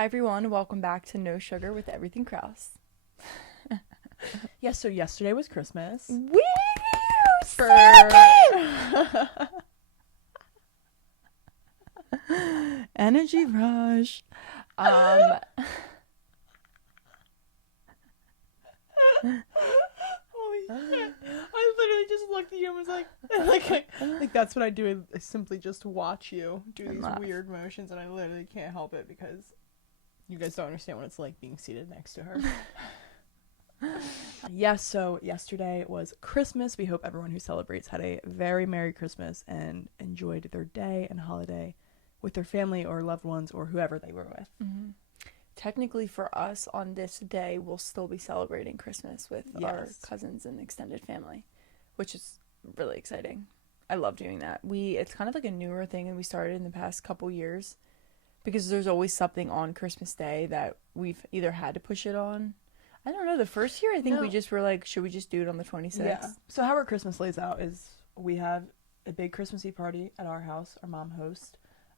Hi everyone, welcome back to No Sugar with Everything Kraus. Yes, so yesterday was Christmas. Woo! Energy rush. Holy shit. I literally just looked at you and was like, like that's what I do. I simply just watch you do And these laugh. weird motions, and I literally can't help it because you guys don't understand what it's like being seated next to her. Yes, so yesterday was Christmas. We hope everyone who celebrates had a very Merry Christmas and enjoyed their day and holiday with their family or loved ones or whoever they were with. Mm-hmm. Technically, for us on this day, we'll still be celebrating Christmas with our Yes. cousins and extended family, which is really exciting. I love doing that. It's kind of like a newer thing that we started in the past couple years because there's always something on Christmas Day that we've either had to push it on. I don't know. The first year, I think we No. just were like, should we just do it on the 26th? Yeah. So how our Christmas lays out is we have a big Christmas Eve party at our house. Our mom hosts.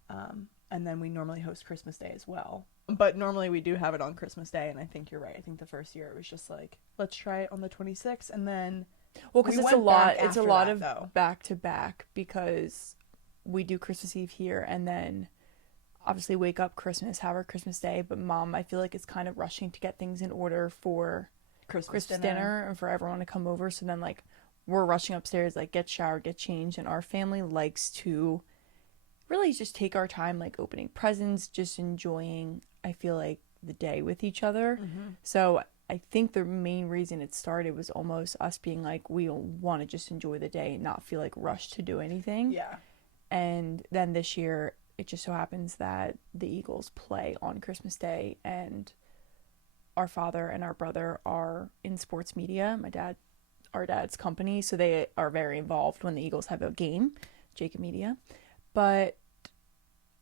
And then we normally host Christmas Day as well. But normally we do have it on Christmas Day, and I think you're right. I think the first year it was just like, let's try it on the 26th, and then Well, because we it's a went lot. back It's a after lot that, of though. back to back because we do Christmas Eve here and then obviously wake up Christmas, have our Christmas Day. But Mom, I feel like it's kind of rushing to get things in order for Christmas dinner and for everyone to come over. So then like we're rushing upstairs, like get showered, get changed, and our family likes to really just take our time, like opening presents, just enjoying, I feel like, the day with each other. Mm-hmm. So I think the main reason it started was almost us being like, we want to just enjoy the day and not feel like rushed to do anything. Yeah. And then this year, it just so happens that the Eagles play on Christmas Day, and our father and our brother are in sports media. Our dad's company, so they are very involved when the Eagles have a game, Jacob Media. But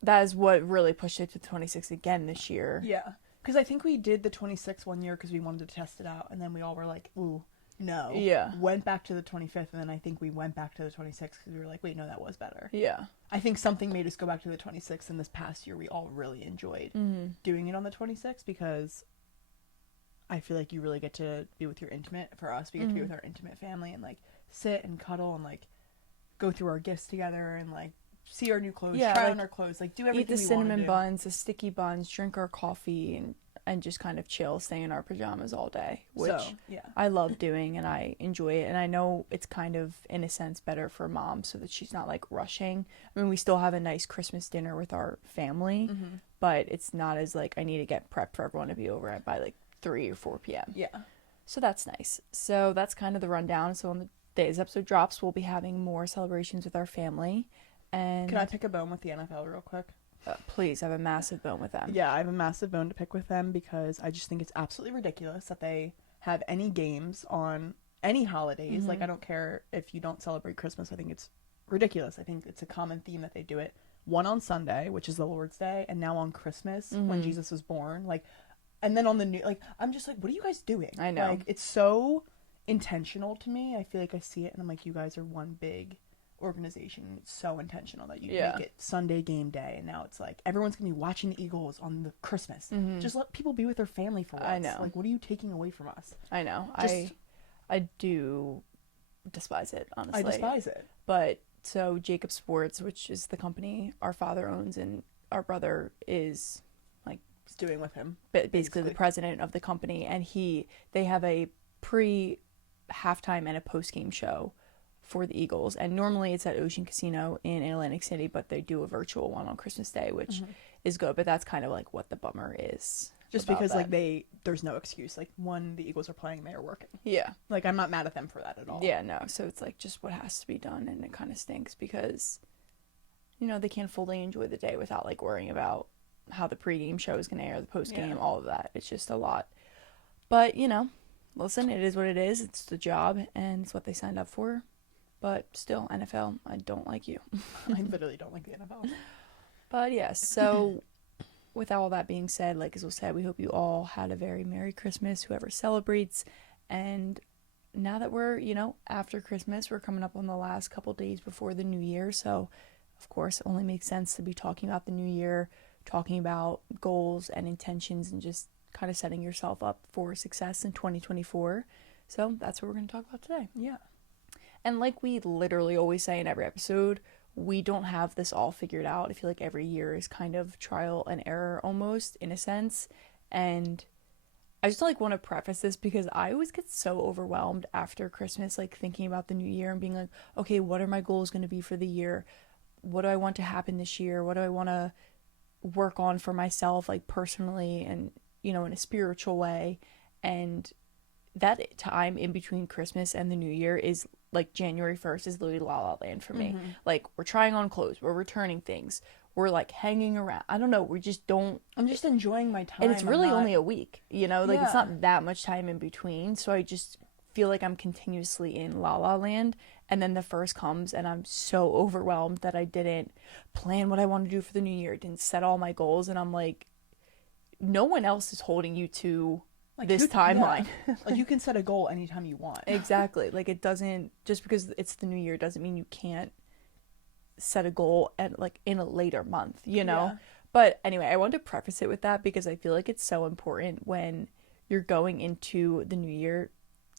that is what really pushed it to 26 again this year. Yeah. Because I think we did the 26th one year because we wanted to test it out, and then we all were like, ooh, no. Yeah. Went back to the 25th, and then I think we went back to the 26th because we were like, wait, no, that was better. Yeah. I think something made us go back to the 26th, and this past year we all really enjoyed doing it on the 26th because I feel like you really get to be with your intimate, for us, we get to be with our intimate family and like sit and cuddle and like go through our gifts together and like see our new clothes, try like, on our clothes, like do everything eat the we want to cinnamon do. buns, the sticky buns, drink our coffee, and just kind of chill, stay in our pajamas all day, which yeah. I love doing and I enjoy it. And I know it's kind of, in a sense, better for Mom so that she's not like rushing. I mean, we still have a nice Christmas dinner with our family, but it's not as like I need to get prepped for everyone to be over by like 3 or 4 p.m. Yeah. So that's nice. So that's kind of the rundown. So on the day this episode drops, we'll be having more celebrations with our family. And Can I pick a bone with the NFL real quick? please, I have a massive bone with them. Yeah, I have a massive bone to pick with them because I just think it's absolutely ridiculous that they have any games on any holidays. Like, I don't care if you don't celebrate Christmas. I think it's ridiculous. I think it's a common theme that they do it. One on Sunday, which is the Lord's Day, and now on Christmas when Jesus was born. Like, and then on the new, like, I'm just like, what are you guys doing? I know. Like, it's so intentional to me. I feel like I see it and I'm like, you guys are one big organization. It's so intentional that you make it Sunday game day, and now it's like everyone's gonna be watching the Eagles on the Christmas. Just let people be with their family for once. I know. Like, what are you taking away from us? I know. Just- I do despise it, honestly. I despise it. But so Jacob Sports, which is the company our father owns and our brother is like It's doing with him. basically the president of the company, and they have a pre halftime and a post game show for the Eagles, and normally it's at Ocean Casino in Atlantic City, but they do a virtual one on Christmas Day, which is good. But that's kind of like what the bummer is. Just about because that. like there's no excuse. Like, one, the Eagles are playing, they are working. Yeah. Like, I'm not mad at them for that at all. Yeah, no. So it's like just what has to be done, and it kind of stinks because, they can't fully enjoy the day without like worrying about how the pregame show is going to air, the postgame, all of that. It's just a lot. But, listen, it is what it is. It's the job, and it's what they signed up for. But still, NFL, I don't like you. I literally don't like the NFL. But yes, so with all that being said, like as we said, we hope you all had a very Merry Christmas, whoever celebrates. And now that we're, after Christmas, we're coming up on the last couple days before the new year. So, of course, it only makes sense to be talking about the new year, talking about goals and intentions and just kind of setting yourself up for success in 2024. So that's what we're going to talk about today. Yeah. And like we literally always say in every episode, we don't have this all figured out. I feel like every year is kind of trial and error almost, in a sense. And I just like want to preface this because I always get so overwhelmed after Christmas, like thinking about the new year and being like, okay, what are my goals going to be for the year? What do I want to happen this year? What do I want to work on for myself, like personally and, you know, in a spiritual way? And that time in between Christmas and the new year is like January 1st is literally La La Land for me. Like, we're trying on clothes, we're returning things, we're like hanging around. I don't know, we just don't. I'm just enjoying my time. And it's really only a week, you know, like it's Yeah. not that much time in between. So I just feel like I'm continuously in La La Land. And then the first comes and I'm so overwhelmed that I didn't plan what I want to do for the new year, didn't set all my goals. And I'm like, no one else is holding you to Like, this timeline. Yeah. Like, you can set a goal anytime you want. Exactly. Like, it doesn't, just because it's the new year doesn't mean you can't set a goal at like in a later month, you know? Yeah. But anyway, I wanted to preface it with that because I feel like it's so important when you're going into the new year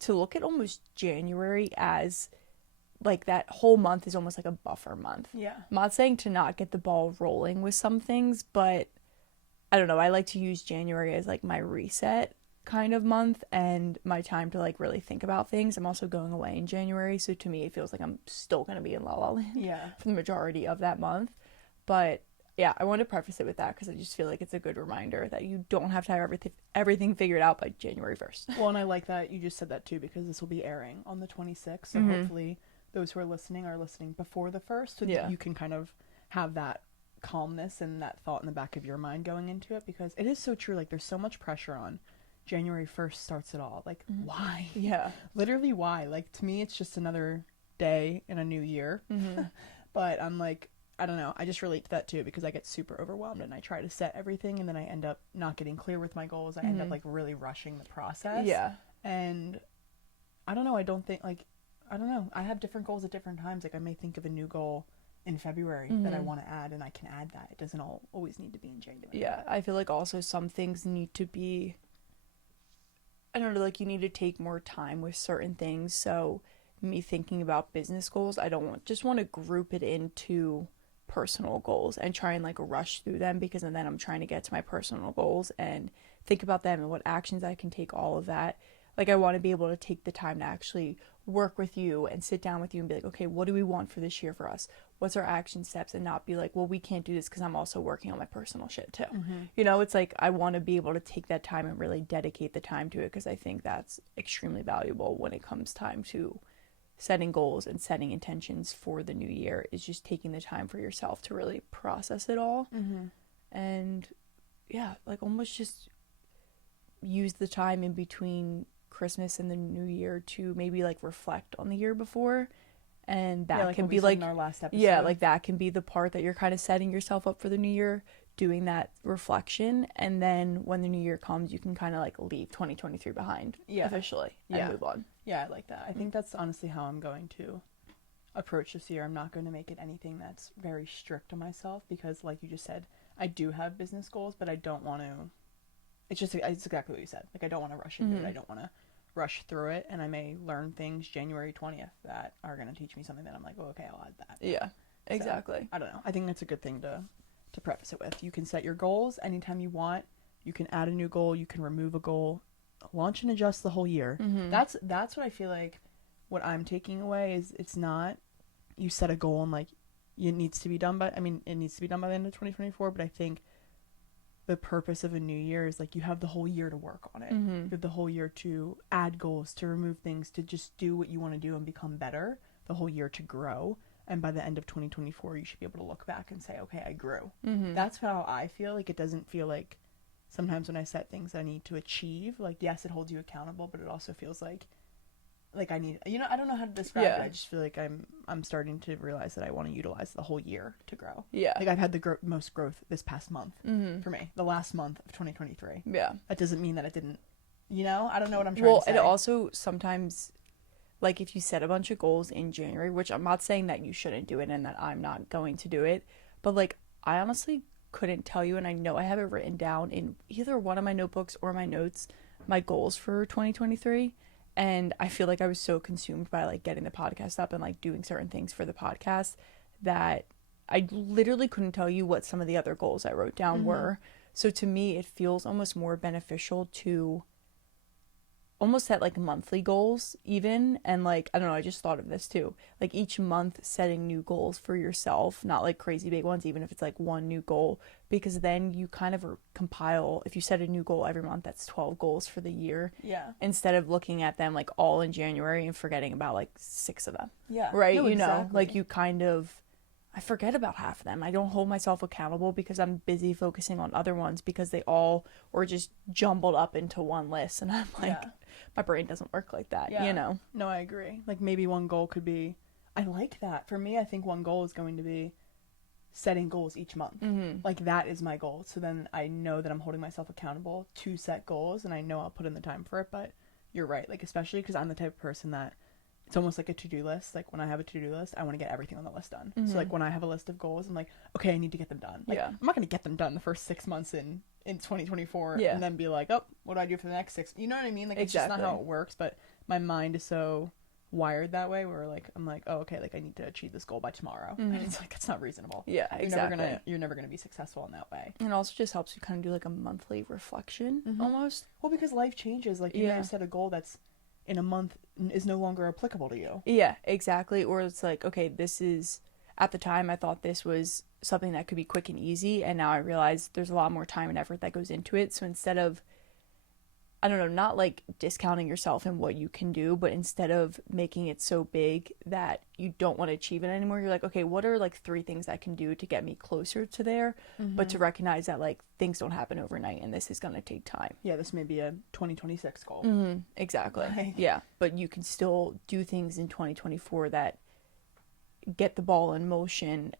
to look at almost January as like that whole month is almost like a buffer month. Yeah. I'm not saying to not get the ball rolling with some things, but I don't know, I like to use January as like my reset kind of month and my time to like really think about things. I'm also going away in January, so to me it feels like I'm still going to be in La La Land Yeah. for the majority of that month. But yeah, I want to preface it with that because I just feel like it's a good reminder that you don't have to have everything figured out by January 1st. Well, and I like that you just said that too, because this will be airing on the 26th, so hopefully those who are listening before the 1st, so that you can kind of have that calmness and that thought in the back of your mind going into it, because it is so true. Like, there's so much pressure on January 1st starts it all. Like, why? Yeah. Literally, why? Like, to me, it's just another day in a new year. But I'm like, I don't know. I just relate to that too, because I get super overwhelmed and I try to set everything and then I end up not getting clear with my goals. I end up like really rushing the process. Yeah. And I don't know. I don't know. I have different goals at different times. Like, I may think of a new goal in February that I want to add, and I can add that. It doesn't always need to be in January. Yeah. I feel like also some things need to be, I don't know, like you need to take more time with certain things. So me thinking about business goals, I don't just want to group it into personal goals and try and like rush through them, because then I'm trying to get to my personal goals and think about them and what actions I can take, all of that. Like, I want to be able to take the time to actually work with you and sit down with you and be like, okay, what do we want for this year for us? What's our action steps? And not be like, well, we can't do this because I'm also working on my personal shit too. You know, it's like I want to be able to take that time and really dedicate the time to it, because I think that's extremely valuable when it comes time to setting goals and setting intentions for the new year, is just taking the time for yourself to really process it all. And yeah, like almost just use the time in between Christmas and the new year to maybe like reflect on the year before. And that like can what be we said like in our last episode. Yeah, like that can be the part that you're kind of setting yourself up for the new year, doing that reflection. And then when the new year comes, you can kind of like leave 2023 behind officially and move on. Yeah, I like that. I think that's honestly how I'm going to approach this year. I'm not going to make it anything that's very strict on myself, because like you just said, I do have business goals, but I don't want to, it's exactly what you said. Like, I don't want to rush into it. I don't want to rush through it, and I may learn things January 20th that are going to teach me something that I'm like, oh, okay, I'll add that. Yeah, exactly. So, I don't know. I think that's a good thing to preface it with. You can set your goals anytime you want. You can add a new goal. You can remove a goal. Launch and adjust the whole year. That's what I feel like. What I'm taking away is, it's not you set a goal and like it needs to be done by. I mean, it needs to be done by the end of 2024. But I think the purpose of a new year is like you have the whole year to work on it. You have the whole year to add goals, to remove things, to just do what you want to do and become better. The whole year to grow. And by the end of 2024, you should be able to look back and say, okay, I grew. That's how I feel. Like, it doesn't feel like sometimes when I set things I need to achieve, like, yes, it holds you accountable, but it also feels like I need, I don't know how to describe it. I just feel like I'm starting to realize that I want to utilize the whole year to grow. Yeah. Like, I've had the most growth this past month for me, the last month of 2023. Yeah. That doesn't mean that it didn't, I don't know what I'm trying to say. Well, it also sometimes, like, if you set a bunch of goals in January, which I'm not saying that you shouldn't do it and that I'm not going to do it, but like, I honestly couldn't tell you, and I know I have it written down in either one of my notebooks or my notes, my goals for 2023. And I feel like I was so consumed by like getting the podcast up and like doing certain things for the podcast that I literally couldn't tell you what some of the other goals I wrote down were. So to me, it feels almost more beneficial to almost set like monthly goals even. And like, I don't know, I just thought of this too. Like each month setting new goals for yourself, not like crazy big ones, even if it's like one new goal, because then you kind of compile, if you set a new goal every month, that's 12 goals for the year. Yeah. Instead of looking at them like all in January and forgetting about like 6 of them. Yeah. Right? No, you know, exactly. like you kind of, I forget about half of them. I don't hold myself accountable because I'm busy focusing on other ones because they all were just jumbled up into one list. And I'm like, my brain doesn't work like that, you know? No, I agree. Like maybe one goal could be, I like that. For me, I think one goal is going to be setting goals each month. Like that is my goal. So then I know that I'm holding myself accountable to set goals, and I know I'll put in the time for it. But you're right. Like, especially because I'm the type of person that it's almost like a to-do list. Like when I have a to-do list, I want to get everything on the list done. So like when I have a list of goals, I'm like, okay, I need to get them done. Like, I'm not going to get them done the first 6 months in 2024 and then be like, oh, what do I do for the next 6? You know what I mean? Like it's just not how it works. But my mind is so wired that way where like I'm like, oh, okay, like I need to achieve this goal by tomorrow. And it's like, that's not reasonable. Yeah, exactly. You're never gonna be successful in that way. And it also just helps you kind of do like a monthly reflection almost. Well, because life changes. Like you may have set a goal that's in a month is no longer applicable to you. Yeah, exactly. Or it's like, okay, this is, at the time I thought this was something that could be quick and easy, and now I realize there's a lot more time and effort that goes into it. So instead of, I don't know, not like discounting yourself and what you can do, but instead of making it so big that you don't want to achieve it anymore, you're like, okay, what are like 3 things I can do to get me closer to there? But to recognize that like things don't happen overnight and this is going to take time. Yeah, this may be a 2026 goal. Exactly. Right. Yeah, but you can still do things in 2024 that get the ball in motion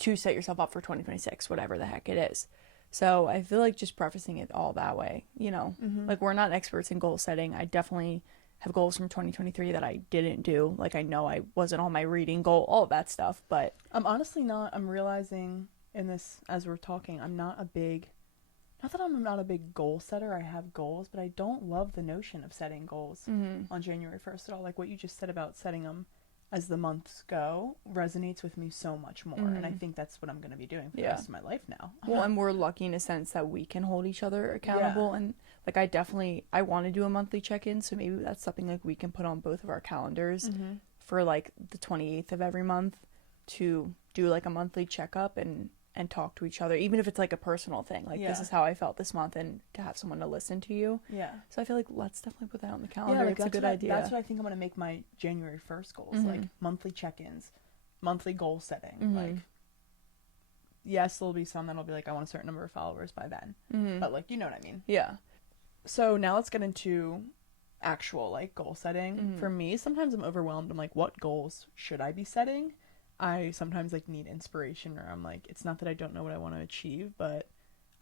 to set yourself up for 2026, whatever the heck it is. So I feel like just prefacing it all that way, you know, like we're not experts in goal setting. I definitely have goals from 2023 that I didn't do. Like I know I wasn't on my reading goal, all of that stuff, but I'm honestly not. I'm realizing in this as we're talking, I'm not a big, not that I'm not a big goal setter. I have goals, but I don't love the notion of setting goals on January 1st at all. Like what you just said about setting them as the months go resonates with me so much more. And I think that's what I'm going to be doing for the rest of my life now. Well, and we're lucky in a sense that we can hold each other accountable. And like I want to do a monthly check-in, so maybe that's something like we can put on both of our calendars for like the 28th of every month to do like a monthly checkup and talk to each other, even if it's like a personal thing, like this is how I felt this month, and to have someone to listen to you. So I feel like let's definitely put that on the calendar. Like, it's a good idea. That's what I think I'm going to make my January 1st goals, like monthly check-ins, monthly goal setting. Like yes, there'll be some that'll be like I want a certain number of followers by then, but like you know what I mean. So now let's get into actual like goal setting. For me, sometimes I'm overwhelmed. I'm like, what goals should I be setting? I sometimes like need inspiration, or I'm like, it's not that I don't know what I want to achieve, but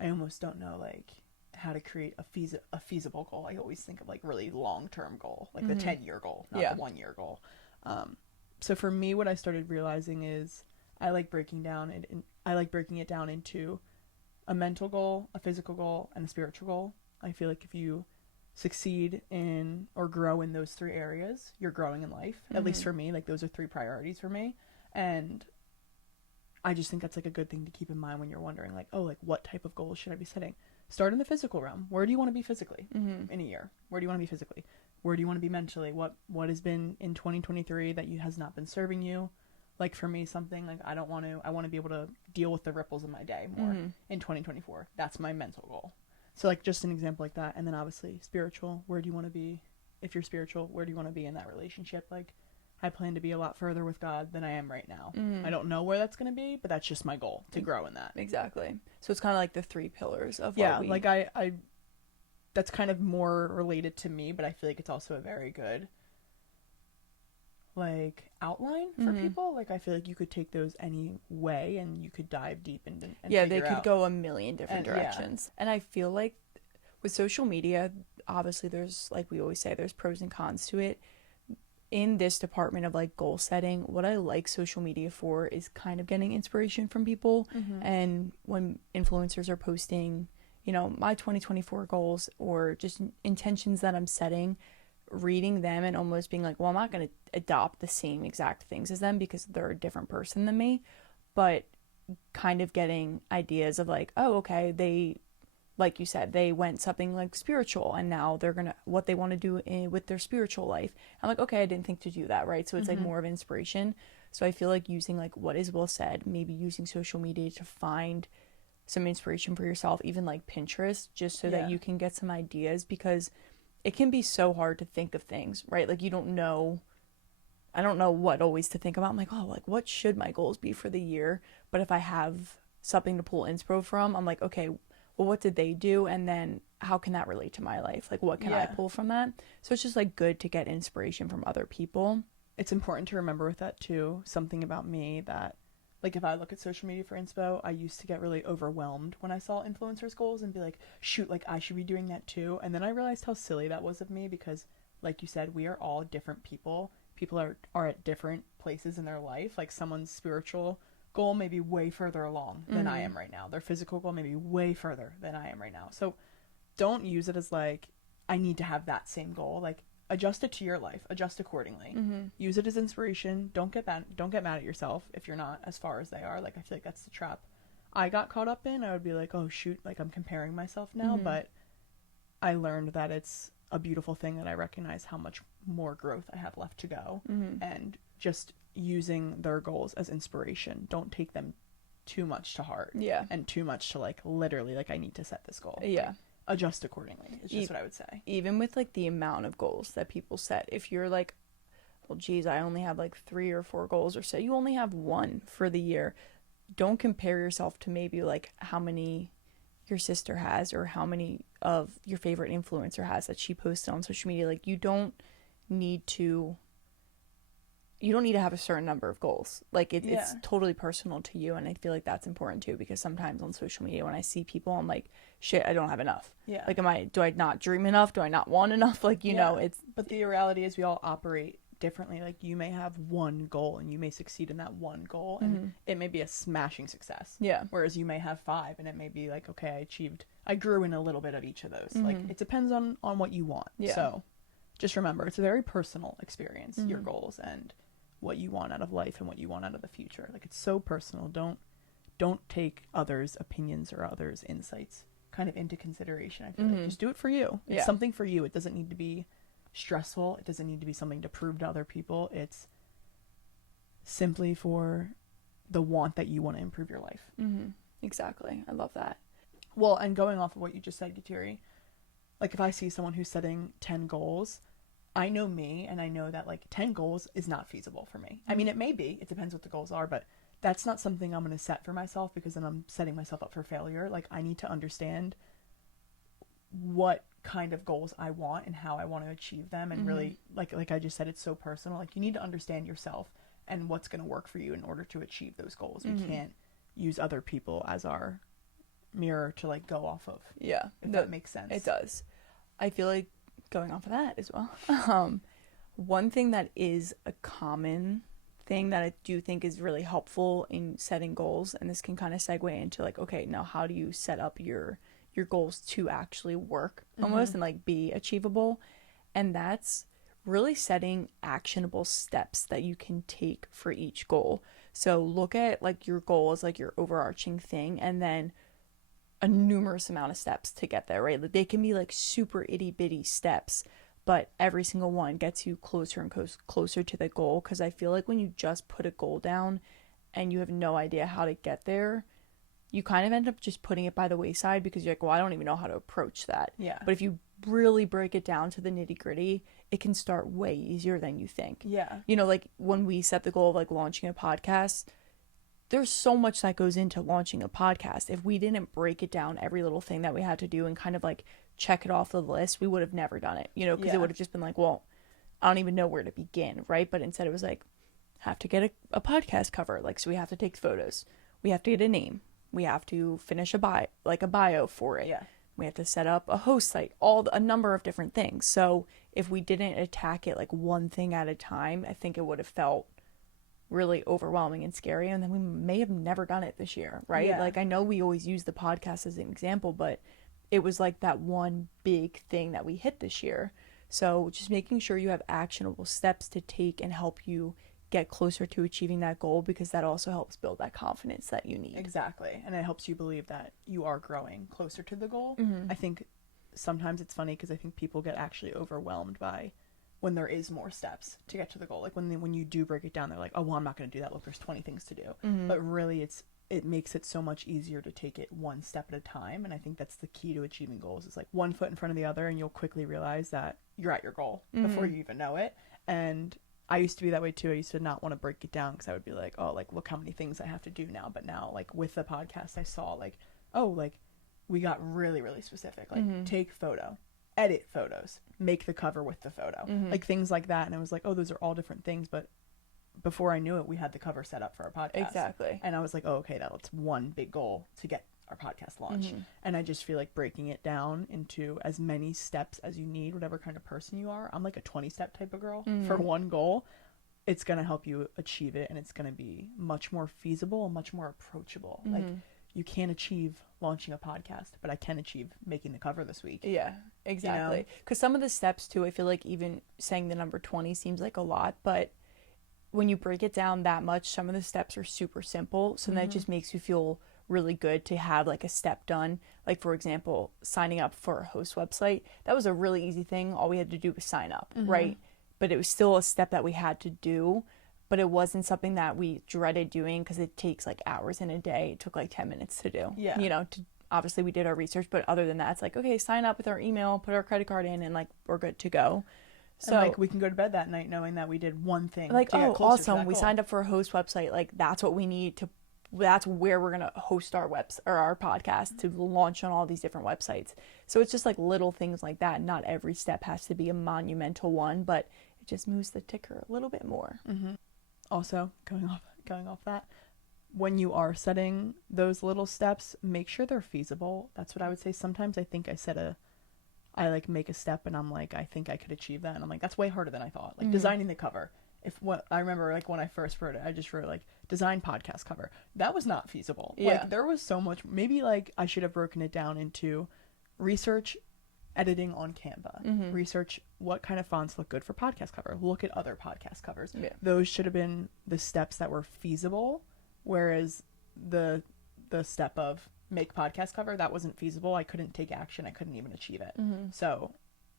I almost don't know like how to create a feasible goal. I always think of like really long-term goal, like the 10-year goal, not the 1-year goal. So for me, what I started realizing is I like breaking it down into a mental goal, a physical goal, and a spiritual goal. I feel like if you succeed in or grow in those 3 areas, you're growing in life. At least for me, like those are 3 priorities for me. And I just think that's like a good thing to keep in mind when you're wondering like, oh, like what type of goals should I be setting? Start in the physical realm. Where do you want to be physically in a year? Where do you want to be physically? Where do you want to be mentally? What has been in 2023 that has not been serving you? Like for me, something like I want to be able to deal with the ripples in my day more in 2024. That's my mental goal. So like just an example like that. And then obviously spiritual, where do you want to be? If you're spiritual, where do you want to be in that relationship? Like I plan to be a lot further with God than I am right now. I don't know where that's going to be, but that's just my goal, to grow in that. Exactly. So it's kind of like the 3 pillars of like I that's kind of more related to me, but I feel like it's also a very good like outline for people. Like I feel like you could take those any way and you could dive deep and they could go a million different directions. And I feel like with social media, obviously there's, like we always say, there's pros and cons to it. in this department of like goal setting, what I like social media for is kind of getting inspiration from people. And when influencers are posting, you know, my 2024 goals or just intentions that I'm setting, reading them and almost being like, well, I'm not going to adopt the same exact things as them because they're a different person than me, but kind of getting ideas of like, oh, okay, they, like you said, they went something like spiritual and now they're gonna what they want to do with their spiritual life. I'm like, okay, I didn't think to do that, right? So it's like more of inspiration. So I feel like using like what Isabel said, maybe using social media to find some inspiration for yourself, even like Pinterest, just so that you can get some ideas, because it can be so hard to think of things, right? Like you don't know, I don't know what always to think about. I'm like, oh, like what should my goals be for the year? But if I have something to pull inspo from, I'm like, okay, well, what did they do? And then how can that relate to my life? Like, what can I pull from that? So it's just like good to get inspiration from other people. It's important to remember with that too, something about me that, like, if I look at social media for inspo, I used to get really overwhelmed when I saw influencers' goals and be like, shoot, like I should be doing that too. And then I realized how silly that was of me because, like you said, we are all different people. People are at different places in their life. Like someone's spiritual goal may be way further along than I am right now. Their physical goal may be way further than I am right now. So don't use it as like, I need to have that same goal. Like adjust it to your life, adjust accordingly. Use it as inspiration. Don't get mad at yourself if you're not as far as they are. Like I feel like that's the trap I got caught up in. I would be like, oh shoot, like I'm comparing myself now. But I learned that it's a beautiful thing that I recognize how much more growth I have left to go. And just using their goals as inspiration. Don't take them too much to heart. Yeah. And too much to like literally like I need to set this goal. Yeah. Like, adjust accordingly is just what I would say. Even with like the amount of goals that people set. If you're like, well, geez, I only have like 3 or 4 goals, or say you only have 1 for the year, don't compare yourself to maybe like how many your sister has or how many of your favorite influencer has that she posted on social media. Like you don't need to have a certain number of goals. Like it's totally personal to you. And I feel like that's important too, because sometimes on social media, when I see people, I'm like, shit, I don't have enough. Yeah. Like, do I not dream enough? Do I not want enough? Like, you know, but the reality is we all operate differently. Like you may have one goal and you may succeed in that one goal and it may be a smashing success. Yeah. Whereas you may have 5 and it may be like, okay, I grew in a little bit of each of those. Like it depends on what you want. Yeah. So just remember, it's a very personal experience, your goals and what you want out of life and what you want out of the future. Like it's so personal. Don't take others' opinions or others' insights kind of into consideration. I feel like just do it for you. It's something for you. It doesn't need to be stressful. It doesn't need to be something to prove to other people. It's simply for the want that you want to improve your life. Exactly. I love that. Well, and going off of what you just said, Kateri, like if I see someone who's setting 10 goals, I know me, and I know that like 10 goals is not feasible for me. I mean, it may be, it depends what the goals are, but that's not something I'm going to set for myself, because then I'm setting myself up for failure. Like I need to understand what kind of goals I want and how I want to achieve them. And really, like I just said, it's so personal. Like you need to understand yourself and what's going to work for you in order to achieve those goals. We can't use other people as our mirror to like go off of. Yeah. If that makes sense. It does. I feel like going off of that as well. One thing that is a common thing that I do think is really helpful in setting goals, and this can kind of segue into like, okay, now how do you set up your goals to actually work almost and like be achievable? And that's really setting actionable steps that you can take for each goal. So look at like your goal as like your overarching thing, and then a numerous amount of steps to get there, right? Like they can be like super itty bitty steps, but every single one gets you closer and closer to the goal. Because I feel like when you just put a goal down and you have no idea how to get there, you kind of end up just putting it by the wayside, because you're like, well, I don't even know how to approach that. Yeah. But if you really break it down to the nitty gritty, it can start way easier than you think. Yeah. You know, like when we set the goal of like launching a podcast, there's so much that goes into launching a podcast. If we didn't break it down, every little thing that we had to do and kind of like check it off the list, we would have never done it, you know, because it would have just been like, well, I don't even know where to begin, right? But instead it was like, have to get a podcast cover. Like, so we have to take photos. We have to get a name. We have to finish a bio for it. Yeah. We have to set up a host site, a number of different things. So if we didn't attack it like one thing at a time, I think it would have felt really overwhelming and scary, and then we may have never done it this year, right? Yeah. Like, I know we always use the podcast as an example, but it was like that one big thing that we hit this year. So just making sure you have actionable steps to take and help you get closer to achieving that goal, because that also helps build that confidence that you need. Exactly. And it helps you believe that you are growing closer to the goal. Mm-hmm. I think sometimes it's funny because I think people get actually overwhelmed by when there is more steps to get to the goal. Like when you do break it down, they're like, oh, well, I'm not going to do that. Look, there's 20 things to do. Mm-hmm. But really it makes it so much easier to take it one step at a time. And I think that's the key to achieving goals. It's like one foot in front of the other, and you'll quickly realize that you're at your goal before you even know it. And I used to be that way too. I used to not want to break it down because I would be like, oh, like, look how many things I have to do now. But now, like, with the podcast, I saw like, oh, like, we got really, really specific. Like, take photo, edit photos, make the cover with the photo, like things like that. And I was like, oh, those are all different things. But before I knew it, we had the cover set up for our podcast. Exactly. And I was like, oh, okay, that's one big goal to get our podcast launched. And I just feel like breaking it down into as many steps as you need, whatever kind of person you are. I'm like a 20-step type of girl for one goal. It's going to help you achieve it, and it's going to be much more feasible and much more approachable. Like, you can't achieve launching a podcast, but I can achieve making the cover this week. Yeah, exactly. Because some of the steps too, I feel like even saying the number 20 seems like a lot, but when you break it down that much, some of the steps are super simple. So that just makes you feel really good to have like a step done. Like, for example, signing up for a host website. That was a really easy thing. All we had to do was sign up, right? But it was still a step that we had to do. But it wasn't something that we dreaded doing because it takes like hours in a day. It took like 10 minutes to do. Yeah. You know, obviously we did our research, but other than that, it's like, okay, sign up with our email, put our credit card in, and like we're good to go. So and, like, we can go to bed that night knowing that we did one thing. Like, to get oh, closer to awesome. that We goal. signed up for a host website. Like, that's what we need to, that's where we're going to host our or our podcast to launch on all these different websites. So it's just like little things like that. Not every step has to be a monumental one, but it just moves the ticker a little bit more. Also, going off that, when you are setting those little steps, make sure they're feasible. That's what I would say. Sometimes I think I like make a step and I'm like, I think I could achieve that, and I'm like, that's way harder than I thought. Like designing the cover. I remember, like, when I first wrote it, I just wrote like design podcast cover. That was not feasible. Yeah. Like, there was so much. Maybe like I should have broken it down into research editing on Canva, research what kind of fonts look good for podcast cover, look at other podcast covers. Yeah. Those should have been the steps that were feasible, whereas the step of make podcast cover, that wasn't feasible. I couldn't take action. I couldn't even achieve it. So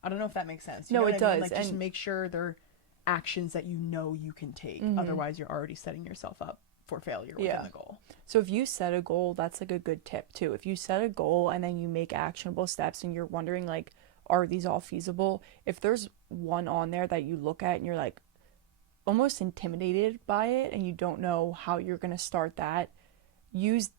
I don't know if that makes sense. You No, know it what I mean? does. Like, just And make sure they're actions that you know you can take. Otherwise, you're already setting yourself up for failure within the goal. So if you set a goal, that's like a good tip too. If you set a goal and then you make actionable steps and you're wondering like, are these all feasible? If there's one on there that you look at and you're like almost intimidated by it and you don't know how you're going to start that,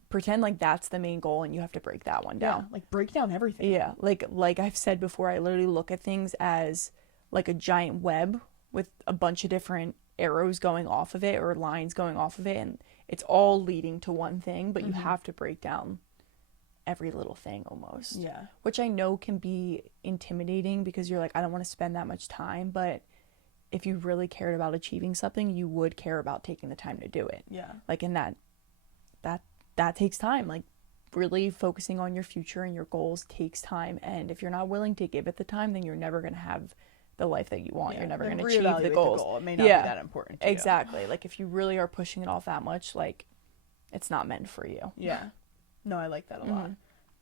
pretend like that's the main goal and you have to break that one down. Yeah, like break down everything. Yeah, like I've said before, I literally look at things as like a giant web with a bunch of different arrows going off of it or lines going off of it, and it's all leading to one thing, but you have to break down every little thing almost. Yeah. Which I know can be intimidating because you're like, I don't want to spend that much time, but if you really cared about achieving something, you would care about taking the time to do it. Yeah. Like, in that takes time. Like, really focusing on your future and your goals takes time, and if you're not willing to give it the time, then you're never going to have the life that you want. You're never going to achieve the goals. It may not be that important to you. Exactly. Like, if you really are pushing it off that much, like, it's not meant for you. Yeah. No, I like that a lot.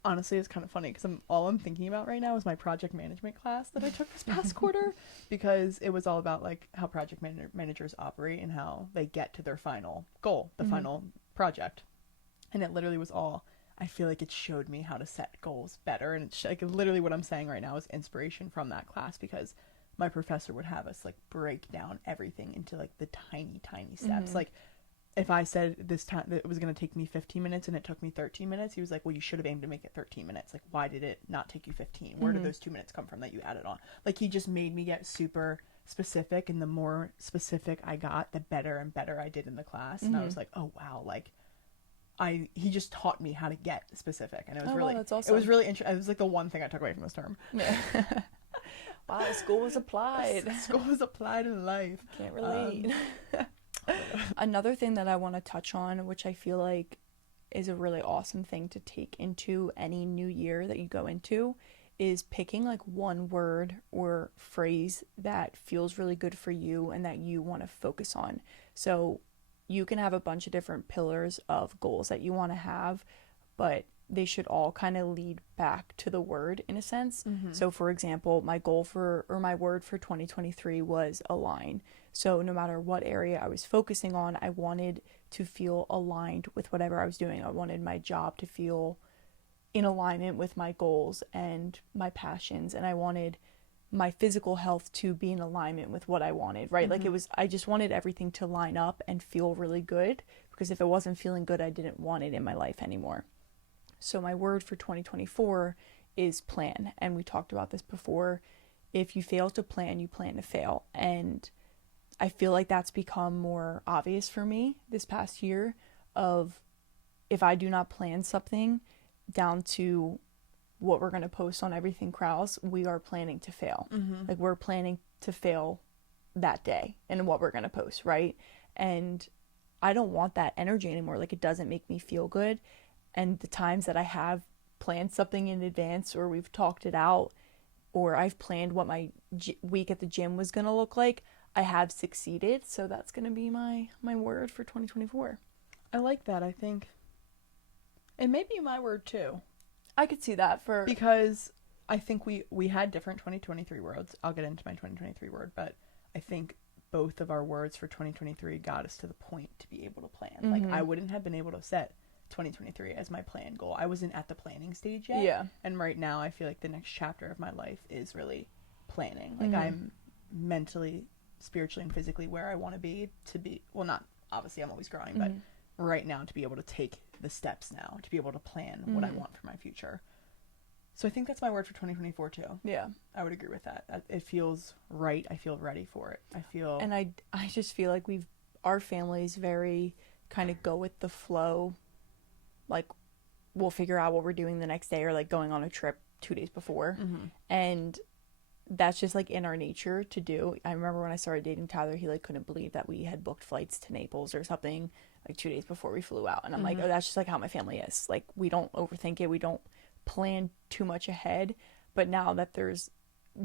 Honestly, it's kind of funny because all I'm thinking about right now is my project management class that I took this past quarter, because it was all about like how project managers operate and how they get to their final goal, the final project. And it literally was all, I feel like it showed me how to set goals better. And it's like literally what I'm saying right now is inspiration from that class, because my professor would have us like break down everything into like the tiny steps. Like, if I said this time that it was going to take me 15 minutes and it took me 13 minutes, he was like, well, you should have aimed to make it 13 minutes. Like, why did it not take you 15? Where did those 2 minutes come from that you added on? Like, he just made me get super specific, and the more specific I got, the better and better I did in the class. And I was like, oh wow, like, he just taught me how to get specific, and it was wow, that's awesome. It was really interesting. It was like the one thing I took away from this term. Yeah. Wow, school was applied. School was applied in life. Can't relate. Another thing that I want to touch on, which I feel like is a really awesome thing to take into any new year that you go into, is picking like one word or phrase that feels really good for you and that you want to focus on. So you can have a bunch of different pillars of goals that you want to have, but they should all kind of lead back to the word in a sense. So for example, my word for 2023 was align. So no matter what area I was focusing on, I wanted to feel aligned with whatever I was doing. I wanted my job to feel in alignment with my goals and my passions, and I wanted my physical health to be in alignment with what I wanted, right? Like I just wanted everything to line up and feel really good, because if it wasn't feeling good, I didn't want it in my life anymore. So my word for 2024 is plan. And we talked about this before. If you fail to plan, you plan to fail. And I feel like that's become more obvious for me this past year, of if I do not plan something down to what we're going to post on Everything Krause, we are planning to fail. Like we're planning to fail that day and what we're going to post, right? And I don't want that energy anymore. Like it doesn't make me feel good. And the times that I have planned something in advance, or we've talked it out, or I've planned what my week at the gym was going to look like, I have succeeded. So that's going to be my word for 2024. I like that. I think it may be my word too. I could see that because I think we had different 2023 words. I'll get into my 2023 word, but I think both of our words for 2023 got us to the point to be able to plan. Like I wouldn't have been able to set 2023 as my plan goal. I wasn't at the planning stage yet. Yeah. And right now I feel like the next chapter of my life is really planning. Like I'm mentally, spiritually, and physically where I want to be, well, not obviously I'm always growing, but right now to be able to take the steps now to be able to plan what I want for my future. So I think that's my word for 2024 too. Yeah. I would agree with that. It feels right. I feel ready for it. And I just feel like our family's very kind of go with the flow. Like we'll figure out what we're doing the next day, or like going on a trip 2 days before. And that's just like in our nature to do. I remember when I started dating Tyler, he like couldn't believe that we had booked flights to Naples or something like 2 days before we flew out. And I'm like, oh, that's just like how my family is. Like we don't overthink it. We don't plan too much ahead. But now that there's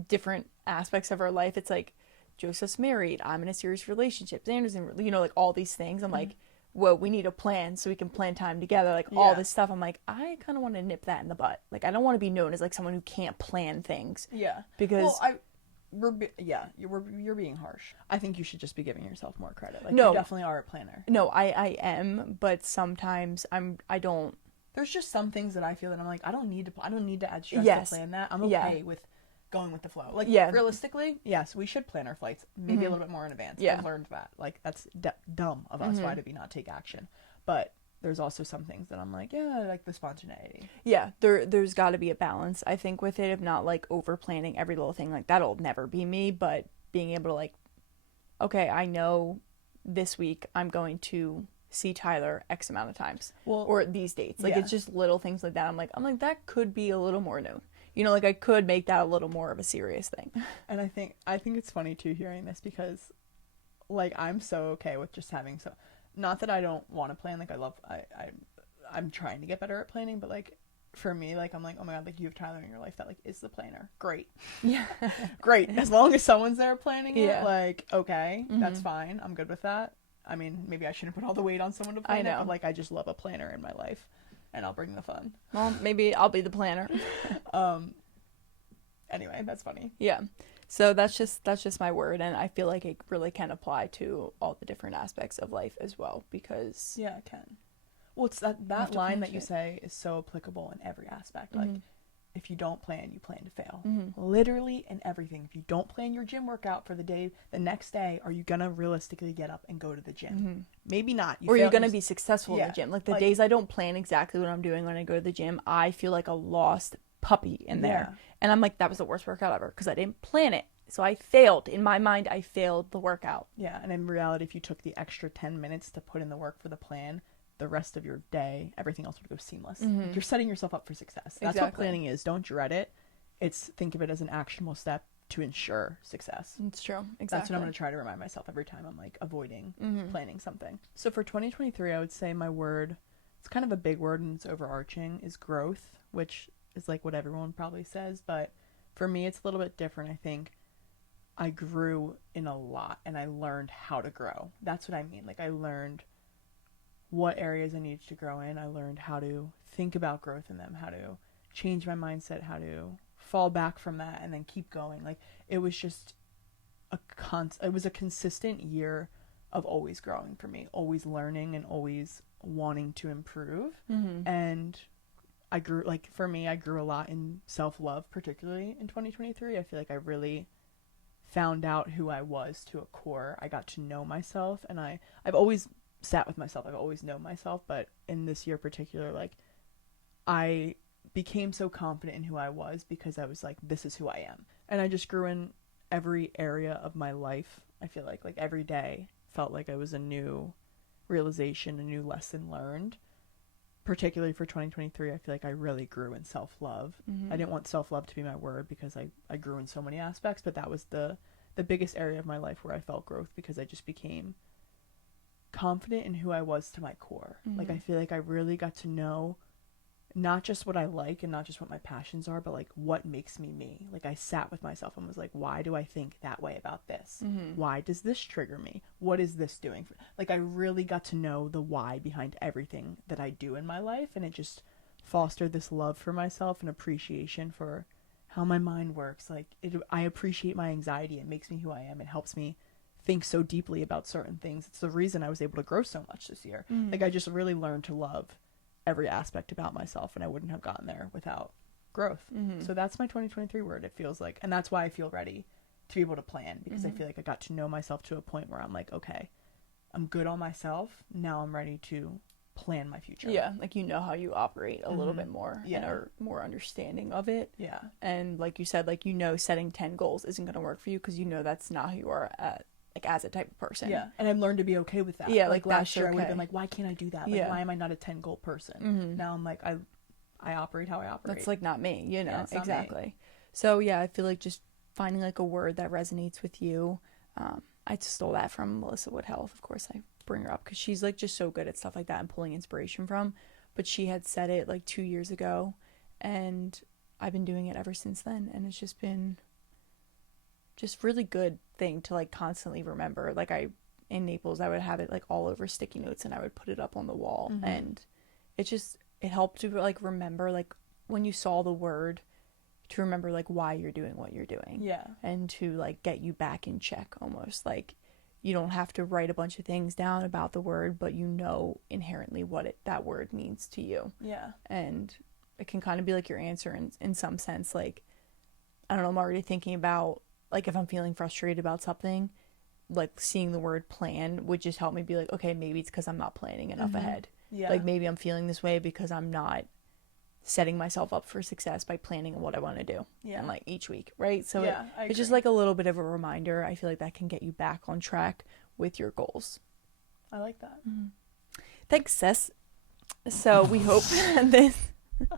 different aspects of our life, it's like Joseph's married, I'm in a serious relationship, Xander's in, like all these things. I'm like, well, we need a plan so we can plan time together, like all this stuff. I'm like, I kind of want to nip that in the butt. Like I don't want to be known as like someone who can't plan things. Yeah. Because you're being harsh. I think you should just be giving yourself more credit. Like no, you definitely are a planner. No, I am, but sometimes I don't. There's just some things that I feel that I'm like, I don't need to add stress to plan that. I'm okay with going with the flow. Like realistically, yes, we should plan our flights maybe a little bit more in advance. I've learned that. Like that's dumb of us. Why did we not take action? But there's also some things that I'm like, yeah, I like the spontaneity. Yeah, there's got to be a balance, I think, with it, of not like over planning every little thing. Like that'll never be me, but being able to like, okay, I know this week I'm going to see Tyler X amount of times, or these dates. Like it's just little things like that. I'm like that could be a little more known. Like I could make that a little more of a serious thing. And I think it's funny too hearing this, because like I'm so okay with just having not that I don't want to plan. Like I'm trying to get better at planning, but like for me, like I'm like, oh my god, like you have Tyler in your life that like is the planner. Great. Yeah. Great. As long as someone's there planning it, like okay, that's fine. I'm good with that. I mean, maybe I shouldn't put all the weight on someone to plan it, but like I just love a planner in my life. And I'll bring the fun. Well, maybe I'll be the planner. Anyway, that's funny. Yeah. So that's just my word, and I feel like it really can apply to all the different aspects of life as well, because yeah, it can. Well, it's that line that you say is so applicable in every aspect. Like if you don't plan, you plan to fail. Literally in everything. If you don't plan your gym workout for the next day, are you gonna realistically get up and go to the gym? Maybe not. You're gonna be successful in the gym. Like the days I don't plan exactly what I'm doing when I go to the gym, I feel like a lost puppy in there. And I'm like, that was the worst workout ever because I didn't plan it. So I failed. In my mind, I failed the workout. Yeah, and in reality, if you took the extra 10 minutes to put in the work for the plan, the rest of your day, everything else would go seamless. Mm-hmm. Like, you're setting yourself up for success. That's what planning is. Don't dread it. It's think of it as an actionable step to ensure success. It's true. Exactly. That's what I'm going to try to remind myself every time I'm like avoiding planning something. So for 2023, I would say my word, it's kind of a big word and it's overarching, is growth, which is like what everyone probably says. But for me, it's a little bit different. I think I grew in a lot and I learned how to grow. That's what I mean. Like I learned what areas I needed to grow in. I learned how to think about growth in them, how to change my mindset, how to fall back from that and then keep going. Like it was just it was a consistent year of always growing for me, always learning and always wanting to improve. And I grew, like for me, I grew a lot in self-love, particularly in 2023. I feel like I really found out who I was to a core. I got to know myself, and I've always sat with myself. I've always known myself, but in this year in particular, like I became so confident in who I was because I was like, this is who I am. And I just grew in every area of my life. I feel like every day felt like it was a new realization, a new lesson learned. Particularly for 2023, I feel like I really grew in self-love. I didn't want self-love to be my word because I grew in so many aspects, but that was the biggest area of my life where I felt growth because I just became confident in who I was to my core. Like I feel like I really got to know not just what I like and not just what my passions are, but like what makes me me. Like I sat with myself and was like, why do I think that way about this? Why does this trigger me? What is this doing? Like I really got to know the why behind everything that I do in my life, and it just fostered this love for myself and appreciation for how my mind works. Like I appreciate my anxiety. It makes me who I am. It helps me think so deeply about certain things. It's the reason I was able to grow so much this year. Like I just really learned to love every aspect about myself, and I wouldn't have gotten there without growth. So that's my 2023 word, it feels like. And that's why I feel ready to be able to plan, because I feel like I got to know myself to a point where I'm like, okay, I'm good on myself. Now I'm ready to plan my future. Yeah, like you know how you operate a little bit more and are more understanding of it. Yeah. And like you said, like you know setting 10 goals isn't going to work for you because you know that's not who you are as a type of person. Yeah. And I've learned to be okay with that. Yeah, like last year okay. I would have been like, why can't I do that? Like why am I not a 10 goal person? Now I'm like, I operate how I operate. That's like not me, you know. Yeah, exactly. So yeah, I feel like just finding like a word that resonates with you. I stole that from Melissa Wood Health. Of course I bring her up because she's like just so good at stuff like that and pulling inspiration from, but she had said it like 2 years ago and I've been doing it ever since then, and it's just been just really good thing to like constantly remember. Like in Naples I would have it like all over sticky notes and I would put it up on the wall, and it helped to like remember like when you saw the word to remember like why you're doing what you're doing. Yeah. And to like get you back in check almost. Like you don't have to write a bunch of things down about the word, but you know inherently what that word means to you. Yeah. And it can kind of be like your answer in some sense. Like, I don't know, I'm already thinking about like if I'm feeling frustrated about something, like seeing the word plan would just help me be like, okay, maybe it's because I'm not planning enough ahead. Yeah. Like maybe I'm feeling this way because I'm not setting myself up for success by planning on what I want to do. Yeah. And like each week, right? So yeah, it's just like a little bit of a reminder. I feel like that can get you back on track with your goals. I like that. Thanks, sis. So we hope this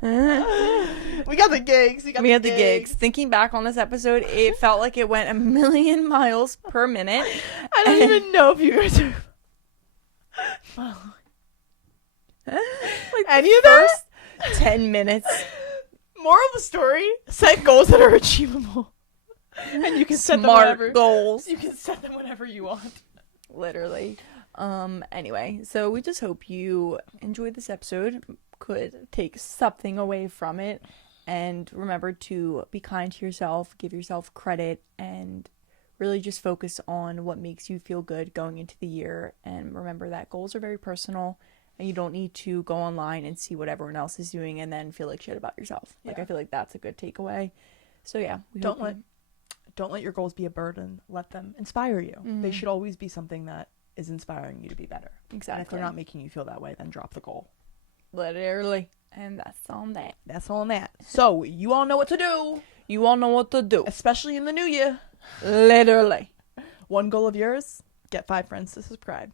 we got the gigs. We had the gigs. Thinking back on this episode, it felt like it went a million miles per minute. I don't even know if you guys are like any of that? 10 minutes. Moral of the story: set goals that are achievable, and you can set them whenever. Goals. You can set them whenever you want. Literally. Anyway, so we just hope you enjoyed this episode, could take something away from it, and remember to be kind to yourself, give yourself credit, and really just focus on what makes you feel good going into the year. And remember that goals are very personal, and you don't need to go online and see what everyone else is doing and then feel like shit about yourself. Like, I feel like that's a good takeaway. So yeah, don't let your goals be a burden. Let them inspire you. They should always be something that is inspiring you to be better. Exactly. And if they're not making you feel that way, then drop the goal. Literally. And that's on that. That's on that. So you all know what to do. You all know what to do. Especially in the new year. Literally. One goal of yours, get 5 friends to subscribe.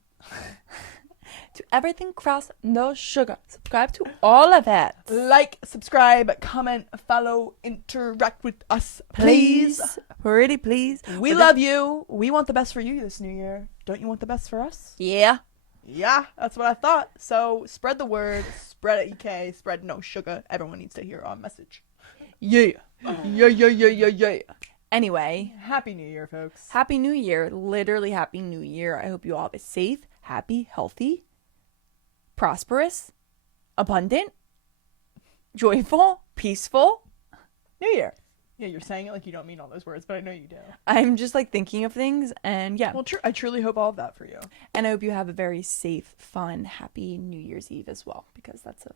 to everything cross, no sugar. Subscribe to all of it. Like, subscribe, comment, follow, interact with us, please. Pretty please. We love you. We want the best for you this new year. Don't you want the best for us? Yeah. Yeah, that's what I thought. So spread the word, spread it, EK, spread no sugar. Everyone needs to hear our message. Yeah. Yeah. Anyway. Happy New Year, folks. Happy New Year. Literally happy New Year. I hope you all have a safe, happy, healthy, prosperous, abundant, joyful, peaceful New Year. Yeah, you're saying it like you don't mean all those words, but I know you do. I'm just like thinking of things, and yeah. Well, I truly hope all of that for you. And I hope you have a very safe, fun, happy New Year's Eve as well, because that's a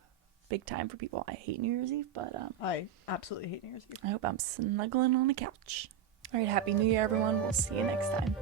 big time for people. I hate New Year's Eve, but I absolutely hate New Year's Eve. I hope I'm snuggling on the couch. All right, happy New Year, everyone. We'll see you next time.